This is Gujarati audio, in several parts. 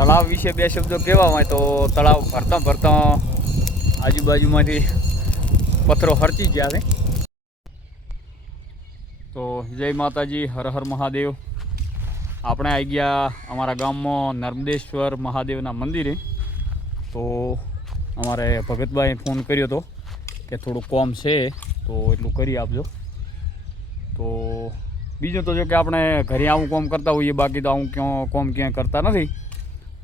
તળાવ વિશે બે શબ્દો કહેવા હોય તો તળાવ ભરતા ભરતા આજુબાજુમાંથી પથ્થરો હરચી ગયા છે. તો જય માતાજી, હર હર મહાદેવ. આપણે આવી ગયા અમારા ગામમાં નર્મદેશ્વર મહાદેવના મંદિરે. તો અમારે ભગતભાઈએ ફોન કર્યો હતો કે થોડું કોમ છે તો એટલું કરી આપજો. તો બીજું તો જો કે આપણે ઘરે આવું કોમ કરતા હોઈએ, બાકી તો આવું કોમ ક્યાંય કરતા નથી.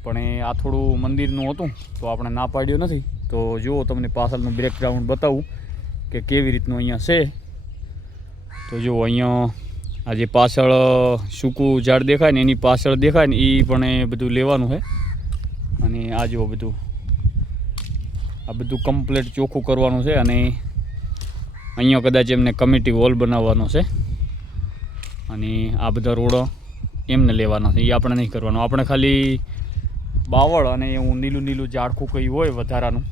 પણ આ થોડું મંદિરનું હતું તો આપણે ના પાડ્યું નથી. તો જુઓ તમને પાછળનું બેકગ્રાઉન્ડ બતાવું કે કેવી રીતનું અહીંયા છે. તો જુઓ અહીંયા આ જે પાછળ સૂકું ઝાડ દેખાય ને એની પાછળ દેખાય ને એ પણ એ બધું લેવાનું છે. અને આ જુઓ બધું, આ બધું કમ્પ્લીટ ચોખ્ખું કરવાનું છે. અને અહીંયા કદાચ એમને કમિટી હોલ બનાવવાનો છે. અને આ બધા રોડ એમને લેવાના છે, એ આપણે નહીં કરવાનું. આપણે ખાલી બાવળ અને એવું નીલું નીલું ઝાડખું કંઈ હોય વધારાનું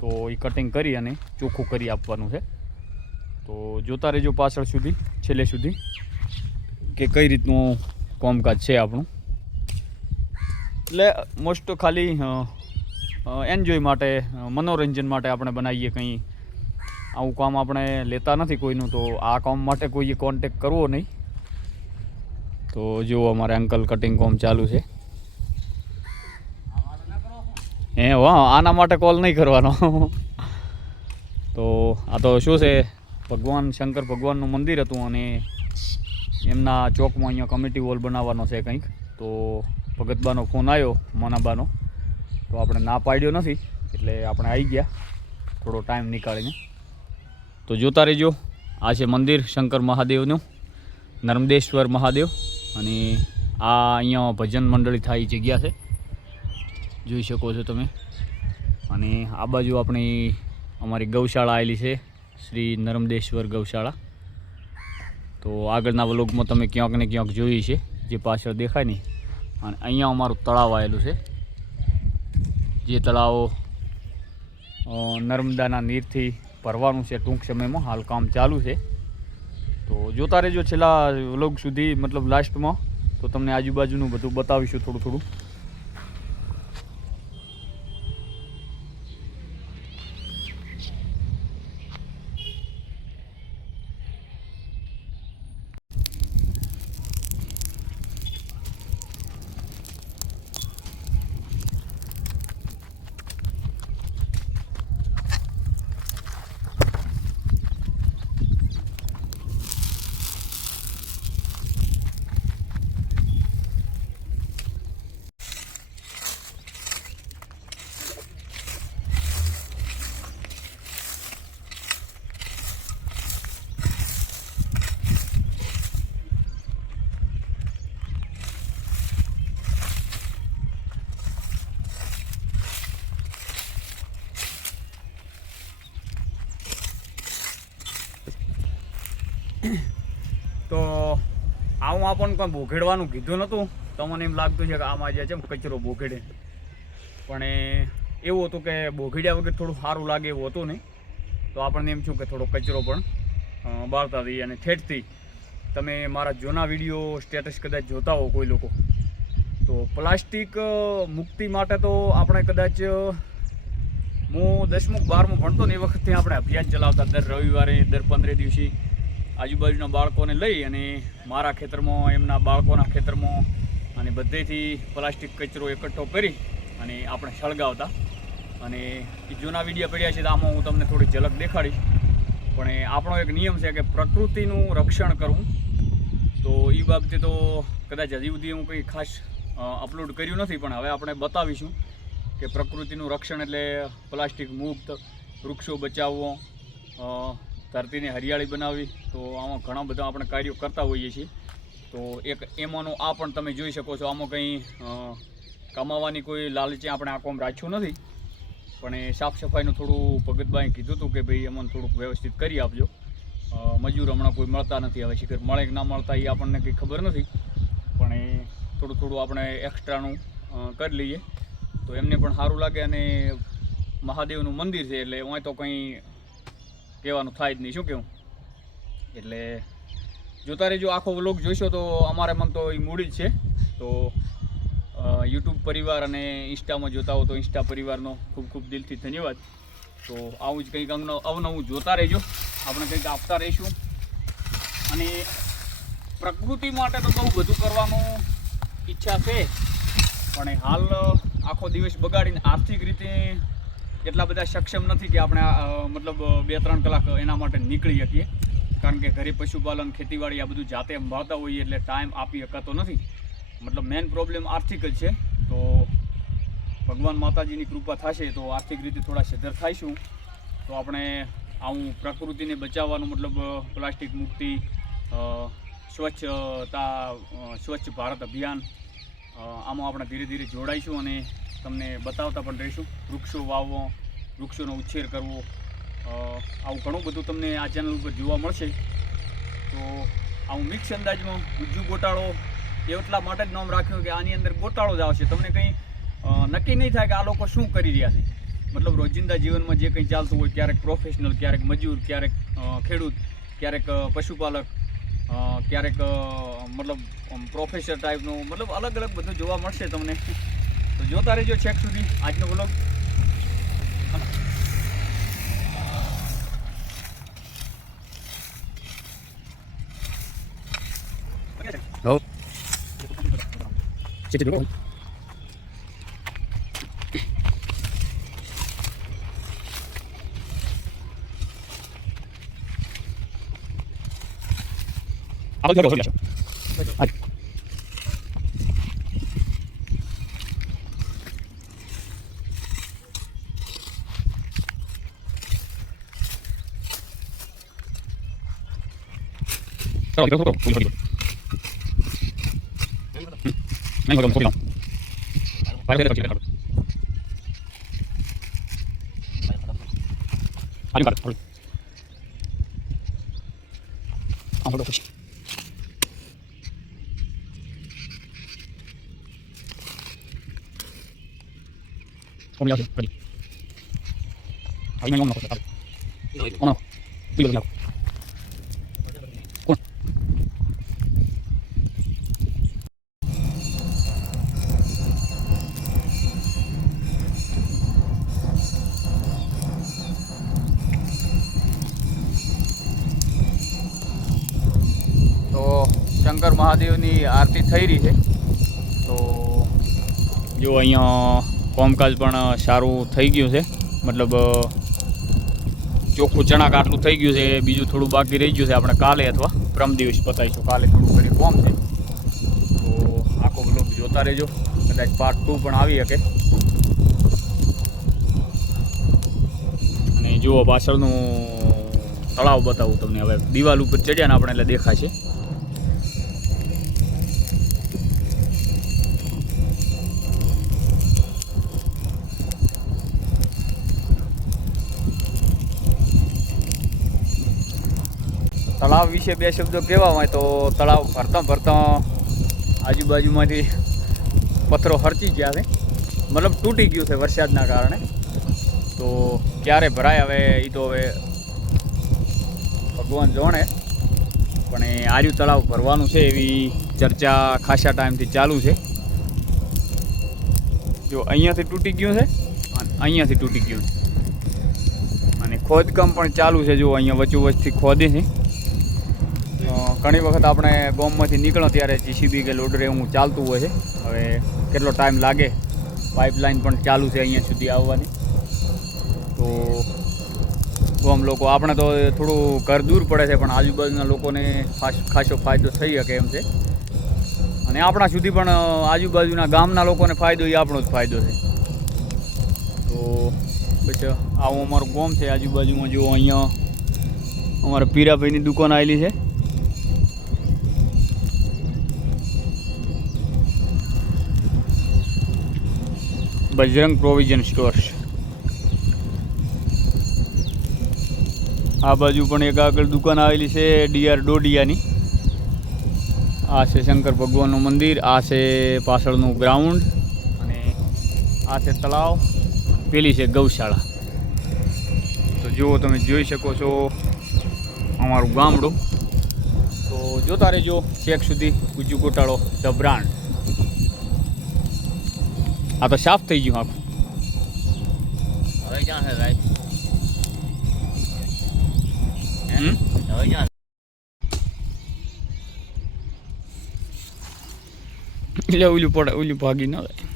તો એ કટિંગ કરી અને ચોખ્ખું કરી આપવાનું છે. તો જોતા રહેજો પાછળ સુધી, છેલ્લે સુધી, કે કઈ રીતનું કામકાજ છે આપણું. એટલે મોસ્ટ ખાલી એન્જોય માટે, મનોરંજન માટે આપણે બનાવીએ. કંઈ આવું કામ આપણે લેતા નથી કોઈનું. તો આ કામ માટે કોઈએ કોન્ટેક કરવો નહીં. તો જુઓ અમારે અંકલ કટિંગ કામ ચાલુ છે. વાહ, આના માટે કોલ નહીં કરવાનો. તો આ તો શું છે, ભગવાન શંકર ભગવાનનું મંદિર હતું અને એમના ચોકમાં અહીંયા કમિટી હોલ બનાવવાનો છે કંઈક. તો ભગતબાનો ફોન આવ્યો, મોનાબાનો, તો આપણે ના પાડ્યો નથી. એટલે આપણે આવી ગયા થોડો ટાઈમ નીકાળીને. તો જોતા રહેજો. આ છે મંદિર શંકર મહાદેવનું, નર્મદેશ્વર મહાદેવ. અને આ અહીંયા ભજન મંડળી થાય એ જગ્યા છે, જોઈ શકો છો તમે. અને આ બાજુ આપણી અમારી ગૌશાળા આવેલી છે, શ્રી નર્મદેશ્વર ગૌશાળા. તો આગળના વ્લોગમાં તમે ક્યાંક ને ક્યાંક જોઈ છે, જે પાછળ દેખાય ને. અને અહીંયા અમારું તળાવ આવેલું છે, જે તળાવ નર્મદાના નીરથી ભરવાનું છે ટૂંક સમયમાં. હાલ કામ ચાલુ છે. તો જોતા રહેજો છેલ્લા વ્લોગ સુધી, મતલબ લાસ્ટમાં. તો તમને આજુબાજુનું બધું બતાવીશું થોડું થોડું. તો આવું આપણને કોઈ બોઘેડવાનું કીધું નહોતું. તો મને એમ લાગતું છે કે આમાં જે છે કચરો બોઘેડે. પણ એવું હતું કે બોઘેડ્યા વગર થોડું સારું લાગે એવું હતું નહીં. તો આપણને એમ છું કે થોડો કચરો પણ બાળતા રહીએ. અને ઠેઠથી તમે મારા જૂના વિડીયો સ્ટેટસ કદાચ જોતા હો કોઈ લોકો, તો પ્લાસ્ટિક મુક્તિ માટે તો આપણે કદાચ, હું 10મું 12મું ભણતો ને એ વખતથી આપણે અભિયાન ચલાવતા. દર રવિવારે, દર 15 દિવસે આજુબાજુના બાળકોને લઈ અને મારા ખેતરમાં, એમના બાળકોના ખેતરમાં અને બધેથી પ્લાસ્ટિક કચરો એકઠો કરી અને આપણે સળગાવતા. અને એ જૂના વિડીયો પડ્યા છે, તો આમાં હું તમને થોડી ઝલક દેખાડીશ. પણ આપણો એક નિયમ છે કે પ્રકૃતિનું રક્ષણ કરવું. તો એ બાબતે તો કદાચ હજી સુધી હું કંઈ ખાસ અપલોડ કર્યું નથી, પણ હવે આપણે બતાવીશું કે પ્રકૃતિનું રક્ષણ એટલે પ્લાસ્ટિક મુક્ત, વૃક્ષો બચાવવો, ધરતીને હરિયાળી બનાવવી. તો આમાં ઘણા બધા આપણે કાર્યો કરતા હોઈએ છીએ. તો એક એમાંનું આ પણ તમે જોઈ શકો છો. આમાં કંઈ કમાવાની કોઈ લાલચે આપણે આ કામ રાખ્યું નથી. પણ એ સાફ સફાઈનું થોડું ભગતભાઈએ કીધું હતું કે ભાઈ અમને થોડુંક વ્યવસ્થિત કરી આપજો. મજૂર હમણાં કોઈ મળતા નથી. હવે શિખર મળે કે ના મળતા એ આપણને કંઈ ખબર નથી. પણ એ થોડું થોડું આપણે એક્સ્ટ્રાનું કરી લઈએ તો એમને પણ સારું લાગે. અને મહાદેવનું મંદિર છે એટલે હું તો કંઈ કહેવાનું થાય જ નહીં, શું કહેવું. એટલે જોતા રહેજો, આખો વ્લોગ જોઈશો તો અમારે મન તો એ મૂડી જ છે. તો યુટ્યુબ પરિવાર અને ઇન્સ્ટામાં જોતા હો તો ઇન્સ્ટા પરિવારનો ખૂબ ખૂબ દિલથી ધન્યવાદ. તો આવું જ કંઈક અવનવું જોતા રહેજો, આપણે કંઈક આપતા રહીશું. અને પ્રકૃતિ માટે તો બહુ બધું કરવાનું ઈચ્છા છે, પણ હાલ આખો દિવસ બગાડીને આર્થિક રીતે એટલા બધા સક્ષમ નથી કે આપણે મતલબ 2-3 કલાક એના માટે નીકળી શકીએ, કારણ કે ઘરે પશુપાલન ખેતીવાડી આ બધું જાતે અંભાવતા હોઈએ એટલે ટાઈમ આપી શકાતો નથી. મતલબ મેઇન પ્રોબ્લેમ આર્થિક જ છે. તો ભગવાન માતાજીની કૃપા થશે તો આર્થિક રીતે થોડા સદ્ધર થઈશું તો આપણે આવું પ્રકૃતિને બચાવવાનું મતલબ પ્લાસ્ટિક મુક્તિ, સ્વચ્છ ભારત અભિયાન, આમાં આપણે ધીરે ધીરે જોડાઈશું અને તમને બતાવતા પણ રહીશું. વૃક્ષો વાવવો, વૃક્ષોનો ઉછેર કરવો, આવું ઘણું બધું તમને આ ચેનલ ઉપર જોવા મળશે. તો આવું મિક્સ અંદાજમાં ગુજ્જુ ગોટાળો એટલા માટે જ નામ રાખ્યું કે આની અંદર ગોટાળો જ આવશે. તમને કંઈ નક્કી નહીં થાય કે આ લોકો શું કરી રહ્યા છે. મતલબ રોજિંદા જીવનમાં જે કંઈ ચાલતું હોય, ક્યારેક પ્રોફેશનલ, ક્યારેક મજૂર, ક્યારેક ખેડૂત, ક્યારેક પશુપાલક, ક્યારેક મતલબ પ્રોફેસર ટાઈપનું, મતલબ અલગ અલગ બધું જોવા મળશે તમને. તો જોતા રહેજો છેક સુધી આજનો વ્લોગ. શંકર મહાદેવની આરતી થઈ રહી છે. તો જો અહીંયા કોમકાજ પણ સારું થઈ ગયું છે, મતલબ ચોખ્ખું ચણાક આટલું થઈ ગયું છે, બીજું થોડું બાકી રહી ગયું છે. આપણે કાલે અથવા પરમ દિવસ પતાવીશું. કાલે થોડું ઘણી કોમ છે. તો આખો બ્લોગ જોતા રહેજો, કદાચ પાર્ટ 2 પણ આવી શકે. અને જુઓ પાછળનું તળાવ બતાવું તમને. હવે દિવાલ ઉપર ચડ્યા ને આપણે એટલે દેખાશે. તળાવ વિશે 2 શબ્દો કહેવા હોય તો તળાવ ભરતા આજુબાજુમાંથી પથ્થરો હરચી ગયા છે, મતલબ તૂટી ગયું છે વરસાદના કારણે. તો ક્યારે ભરાય હવે એ તો હવે ભગવાન જાણે, પણ એ આર્યું તળાવ ભરવાનું છે એવી ચર્ચા ખાસા ટાઈમથી ચાલુ છે. જો અહીંયાથી તૂટી ગયું છે અને અહીંયાથી તૂટી ગયું છે, અને ખોદકામ પણ ચાલુ છે. જો અહીંયા વચ્ચોવચ્ચથી ખોદે છે. ઘણી વખત આપણે ગામમાંથી નીકળો ત્યારે જીસીબી કે લોડર એવું ચાલતું હોય છે. હવે કેટલો ટાઈમ લાગે, પાઇપલાઇન પણ ચાલુ છે અહીંયા સુધી આવવાની. તો ગામ લોકો, આપણે તો થોડું ઘર દૂર પડે છે, પણ આજુબાજુના લોકોને ખાસો ફાયદો થઈ શકે એમ છે. અને આપણા સુધી પણ આજુબાજુના ગામના લોકોને ફાયદો એ આપણો જ ફાયદો છે. તો બસ આવું અમારું ગામ છે. આજુબાજુમાં જો અહીંયા અમારા પીરાભાઈની દુકાન આવેલી છે. Bajrang provision stores. આ બાજુ પણ એક આગળ દુકાન આવેલી છે DR ડોડિયાની. આ છે શંકર ભગવાનનું મંદિર, આ છે પાછળનું ગ્રાઉન્ડ, અને આ છે તળાવ, પેલી છે ગૌશાળા. તો જુઓ, તમે જોઈ શકો છો અમારું ગામડું. તો જોતા રહેજો છેક સુધી. Gujju Gotalo the brand. આ તો સાફ થઈ ગયું આખું. હવે ક્યાં છે ગાય? હમ હવે ક્યાં? એટલે ઓલું પડે, ઓલું ભાગી ના જાય.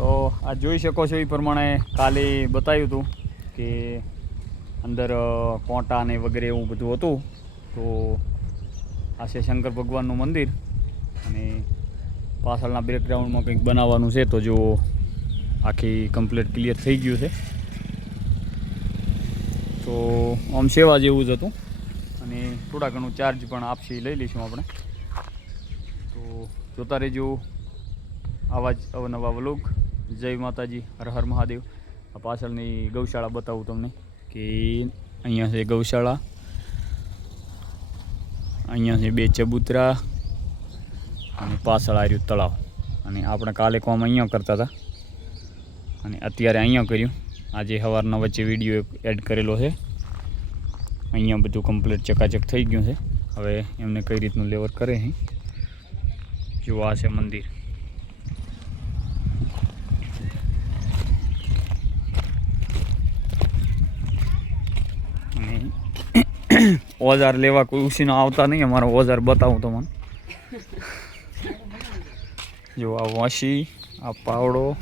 તો આ જોઈ શકો છો એ પ્રમાણે કાલે બતાવ્યું હતું કે અંદર કોંટા ને વગેરે એવું બધું હતું. તો આ છે શંકર ભગવાનનું મંદિર અને પાછળના બેકગ્રાઉન્ડમાં કંઈક બનાવવાનું છે. તો જો આખી કમ્પ્લીટ ક્લિયર થઈ ગયું છે. તો આમ સેવા જેવું જ હતું અને થોડા ઘણું ચાર્જ પણ આપશે લઈ લઈશું આપણે. તો જોતા રહેજો આવા જ અવનવા વ્લોગ. જય માતાજી, હર હર મહાદેવ. આ પાછળની ગૌશાળા બતાવું તમને કે અહીંયા છે ગૌશાળા, અહીંયા છે 2 ચબૂતરા અને પાછળ આવ્યું તળાવ. અને આપણે કાલે કામ અહીંયા કરતા હતા અને અત્યારે અહીંયા કર્યું. આજે સવારના વચ્ચે વિડીયો એડ કરેલો છે. અહીંયા બધું કમ્પ્લીટ ચકાચક થઈ ગયું છે. હવે એમને કઈ રીતનું લેવર કરે છે. જો આ છે મંદિર. ઓજાર લેવા કોઈ ઉસીનો આવતા નહીં. અમારો ઓજાર બતાવું તમને. જો આ વાંસી, આ પાવડો,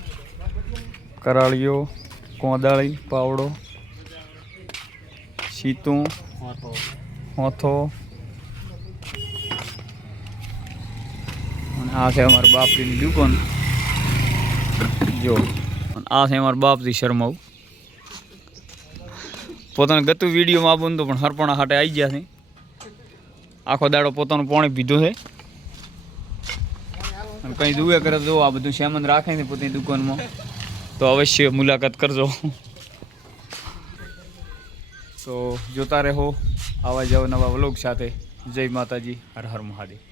કરાળિયો, કોદાળી, પાવડો, સીતું, હોથો અને આ છે અમારા બાપરીની દુકાન. જો આ છે અમારા બાપજી શર્માવું. પોતાને ગતું વિડીયોમાં આપું તો પણ હરપણા હાટે આવી ગયા છે. આખો દાડો પોતાનું પાણી પીધું છે અને કંઈ દુએ કરે તો આ બધું સામાન રાખે ને પોતાની દુકાનમાં. તો અવશ્ય મુલાકાત કરજો. તો જોતા રહો આવા જ નવા વ્લોગ સાથે. જય માતાજી, હર હર મહાદેવ.